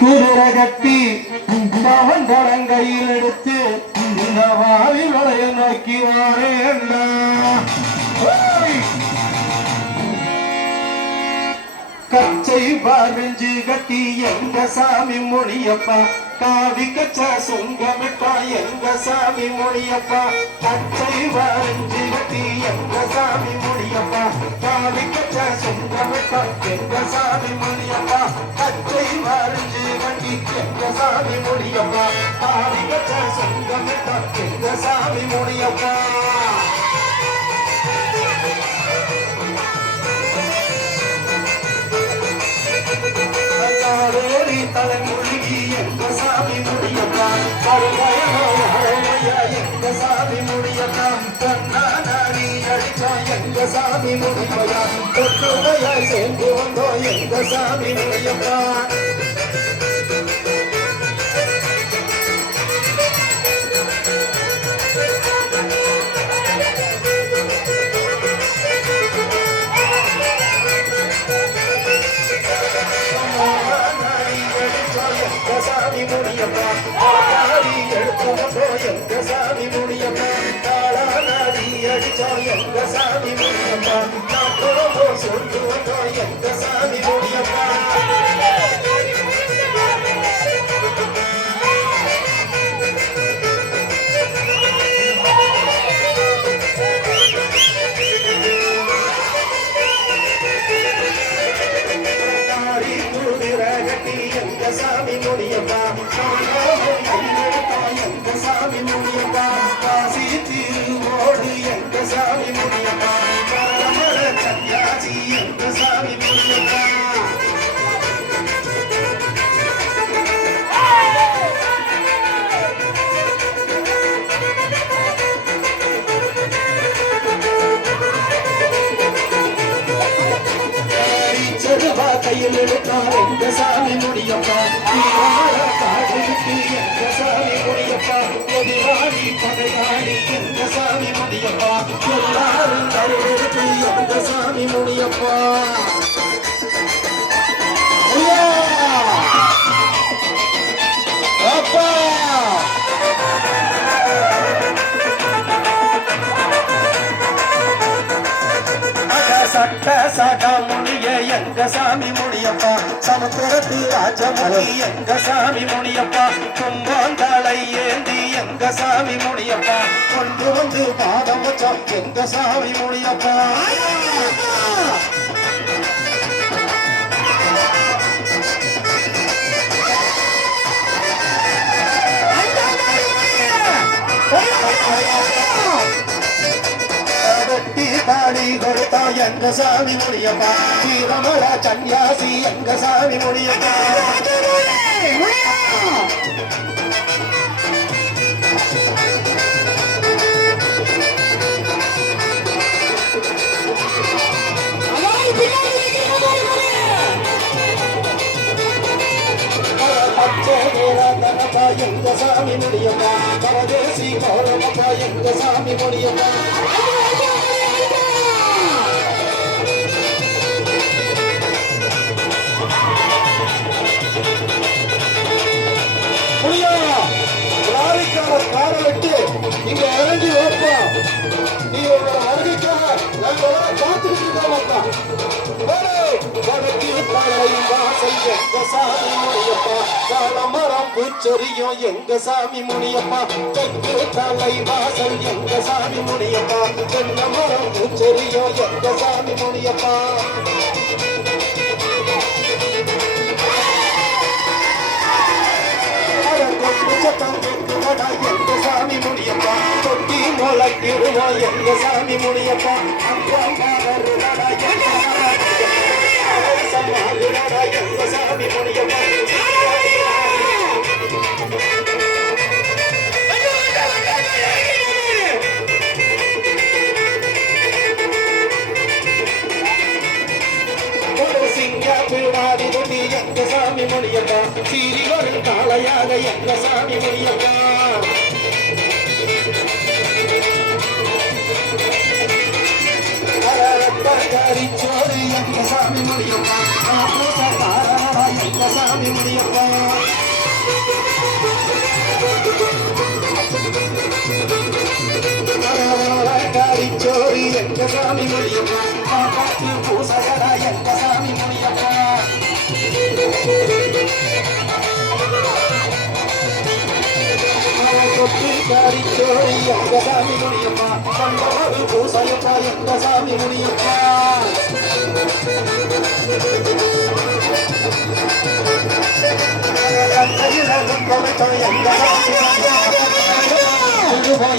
குதிரை கட்டி பவன் கையில் எடுத்து இந்த வாவி வளைய நோக்கி வாரேண்டா. கச்சை பாரஞ்சு கட்டி எங்க சாமி மொழியப்பா, காவி கச்சா சுங்கமிட்டா எங்க சாமி மொழியப்பா. கச்சை பாரஞ்சு கட்டி எங்க சாமி மொழியப்பா, காவி கச்சா சுங்கமிட்டா எங்க சாமி மொழியப்பா. கச்சை பாரஞ்சு கட்டி எங்க சாமி மொழியப்பா, காவி கச்சா சுங்கமிட்டா எங்க சாமி மொழியப்பா. தலைமொழிகி எங்க சாமி முடியப்பா, எங்க சாமி முடியப்பா. கண்ணாடி அடிச்சா எங்க சாமி முடிப்பையா, தொட்டுமையாய் சேர்ந்து வந்தோம் எங்க சாமி முடியப்பா. சாமி முடியப்பா, ஆடி எடுத்து வந்தோம் எங்க சாமி முடியப்பா. தாளாடி அடிச்சா எங்க சாமி முடியப்பா, நாட்டோமோ சொல்லு வந்தோம் எங்க சாமி முடியப்பா. சாமி முடியப்பா, எங்க சாமி முடியப்பா. காசி திருவோடு எங்க சாமி முடியப்பா, சன்னியாசி எங்க சாமி முடியப்பா. கையில் எடுத்தார் எங்க சாமி முடியப்பா, காடுக்கு எங்க சாமி முடியப்பா. எதிராளி பகையாளி எங்க சாமி முடியப்பா, எல்லாரும் கருவெடுத்து எங்க சாமி முடியப்பா. அப்பா சட்ட சாட்டா முடிய எங்க சாமி முடியப்பா, சமுத்திரத்து ராஜமணி எங்க சாமி முடியப்பா. கும்பாந்தாளை ஏந்தி எங்க சாமி முடியப்பா, கொண்டு வந்து பாதம் வச்சோம் எங்க சாமி முடியப்பா. தாடி கொடுத்தா எங்க சாமி முடியப்பா, வீரமல சன்னியாசி எங்க சாமி முடியப்பா. எங்க சாமி முடியப்பா, பரதேசி கௌரவப்பா எங்க சாமி முடியப்பா. காரை விட்டு இங்க இறங்கி வைப்பா, நீ உன்னோட வருகைக்காக நாங்க காத்துக்கிட்டு இருக்கோம். சாமி முடியப்பா, காலமரம் பூச்சொரியும் எங்க சாமி முடியப்பா. தெற்கு தலை வாசல் எங்க சாமி முடியப்பா, தென்ன மரம் பூச்சொரியும் எங்க சாமி முடியப்பா. எங்க சாமி முடியப்பா, தொட்டி முளைக்கிடுவோம் எங்க சாமி முடியப்பா. எங்க சாமி முடியப்பா. பிடாதி தொட்டி எங்க சாமி முடியப்பா, சீரி வரும் காளையாக எங்க சாமி முடியப்பா. சோறு எங்க சாமி முடியப்பா, எங்க சாமி சாமி முனியப்பா காரிச்சோரி எங்க சாமி முனியப்பா பாப்பாக்கு பூசகரா எங்க சாமி முனியப்பா கொட்டி காரிச்சோரி எங்க சாமி முனியப்பா பண்டோரு பூசையப்பா எங்க சாமி முனியப்பா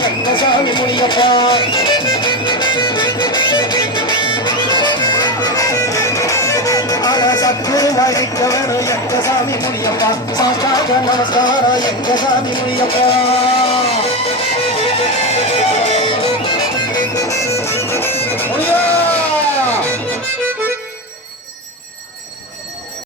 எங்க சாமி முனியப்பா சத்ரு மகிழ்ந்தவனு எங்க சாமி முனியப்பா சாஷ்டாங்க நமஸ்காரம் எங்க சாமி முனியப்பா